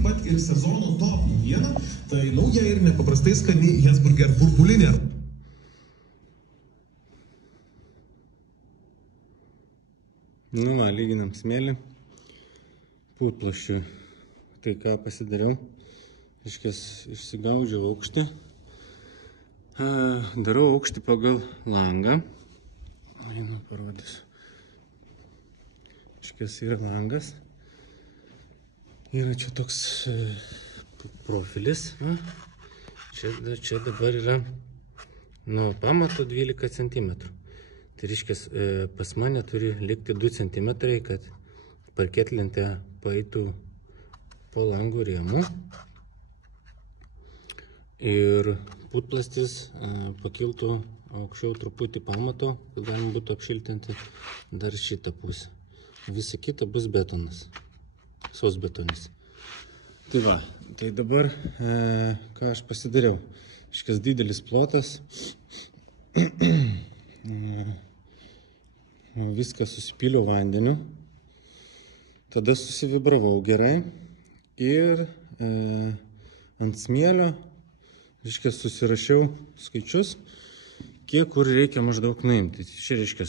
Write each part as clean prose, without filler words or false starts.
taip pat ir sezono top naujiena, tai nauja ir nepaprastai skani Hesburger burbulinė. Nu va, lyginam smėlį, putplasčių. Tai ką pasidariau, išsigaudžiau aukštį, darau aukštį pagal langą. Einu parodysiu. Yra langas. Yra čia toks profilis. Čia dabar yra nuo pamato 12 cm. Tai reiškia, pas mane turi likti 2 cm, kad parketlentė paeitų po langų rėmų. Ir putplastis pakiltų aukščiau truputį pamato, kad galima būtų apšiltinti dar šitą pusę. Visa kita bus betonas, sausbetonis. Tai va, tai dabar ką aš pasidariau. Iškas didelis plotas. Viską susipyliau vandeniu. Tada susivibravau gerai. Ir ant smėlio, reiškia, susirašiau skaičius, kiek kur reikia maždaug nuimti. Čia reiškia,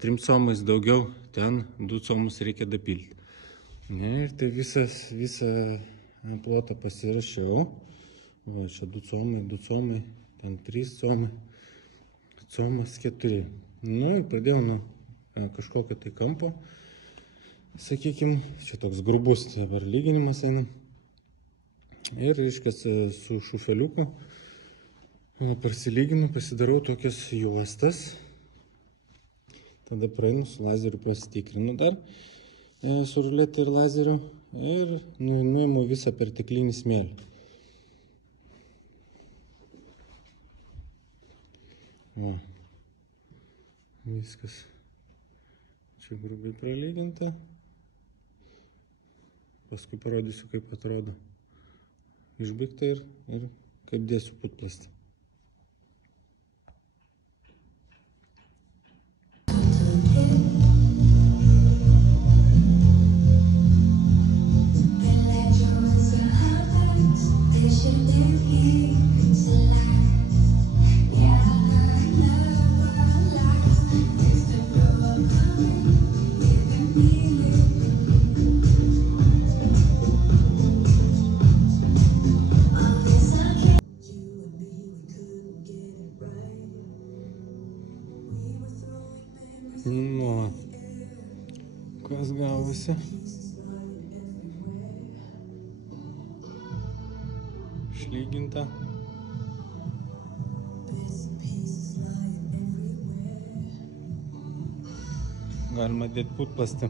3 comais daugiau, ten 2 comus reikia dapilti. Ir tai visą plotą pasirašiau. Va, čia 2 comai, ten 3 comai, comas 4. Nu, ir pradėjau nuo kažkokio tai kampo. Sakykime, čia toks grubus dabar lyginimas eina. Ir, reiškia, su šufeliuku prasilyginu, pasidarau tokias juostas. Tada praeinu su lazeriu, pasitikrinu dar su ruletė ir lazeriu ir nuimu visą perteklinį smėlį. Va. Viskas. Čia grubiai pralyginta. Paskui parodysiu, kaip atrodo išbaigta ir kaip dėsiu putplastį. Nu, kas gavosi? Išlyginta. Galima dėti putplastį.